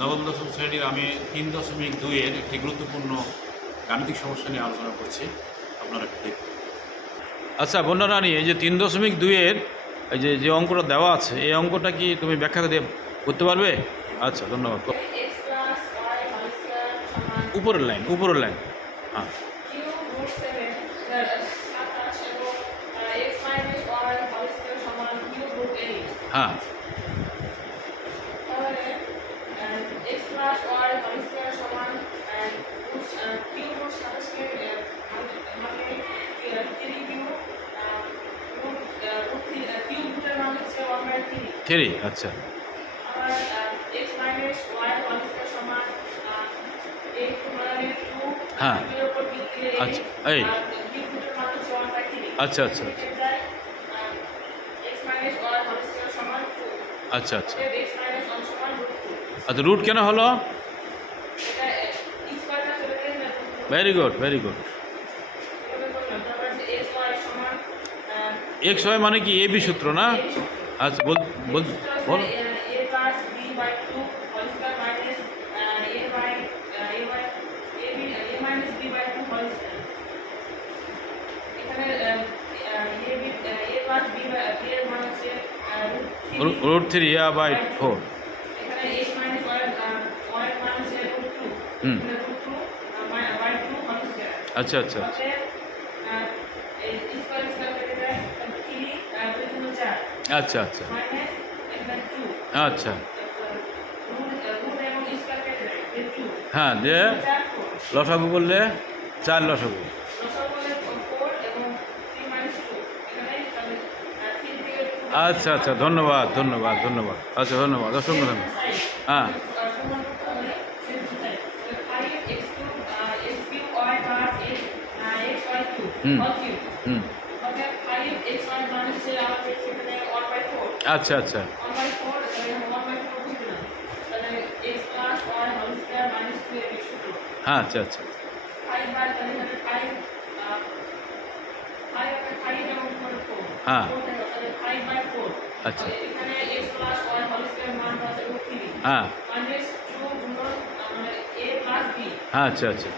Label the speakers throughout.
Speaker 1: নবম দশম শ্রেণির আমি তিন দশমিক দুইয়ের একটি গুরুত্বপূর্ণ গাণিতিক সমস্যা নিয়ে আলোচনা করছি। আপনারা একটু দেখুন। আচ্ছা বন্যারানী এই যে তিন দশমিক দুইয়ের এই যে যে অঙ্কটা দেওয়া আছে, এই অঙ্কটা কি তুমি ব্যাখ্যা দিয়ে করতে পারবে? আচ্ছা ধন্যবাদ। উপরের লাইন উপরের লাইন। হ্যাঁ। হ্যাঁ। থ্রি আচ্ছা। হ্যাঁ। আচ্ছা এই। আচ্ছা আচ্ছা আচ্ছা। আচ্ছা
Speaker 2: আচ্ছা।,
Speaker 1: আচ্ছা রুট কেন হলো? ভেরি গুড ভেরি গুড এক সময় মানে কি এবি সূত্র না? আচ্ছা বল বল বল। Root three yeah by four আচ্ছা আচ্ছা। আচ্ছা আচ্ছা আচ্ছা।
Speaker 2: আচ্ছা।
Speaker 1: হ্যাঁ
Speaker 2: যে
Speaker 1: লসাগু বললে চার লসাগু। আচ্ছা আচ্ছা ধন্যবাদ ধন্যবাদ ধন্যবাদ। আচ্ছা ধন্যবাদ, অসংখ্য ধন্যবাদ। হ্যাঁ। হুম হুম। আচ্ছা আচ্ছা। হ্যাঁ আচ্ছা আচ্ছা। হ্যাঁ। আচ্ছা। হ্যাঁ। হ্যাঁ আচ্ছা আচ্ছা।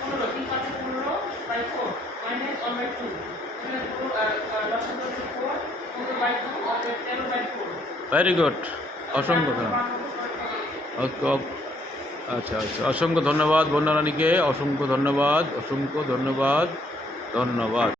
Speaker 2: পনেরো তিন পাঁচে পনেরো by four minus one by two
Speaker 1: very good অসংখ্য ধন্যবাদ আচ্ছা আচ্ছা অসংখ্য ধন্যবাদ বন্যারানীকে অসংখ্য ধন্যবাদ অসংখ্য ধন্যবাদ ধন্যবাদ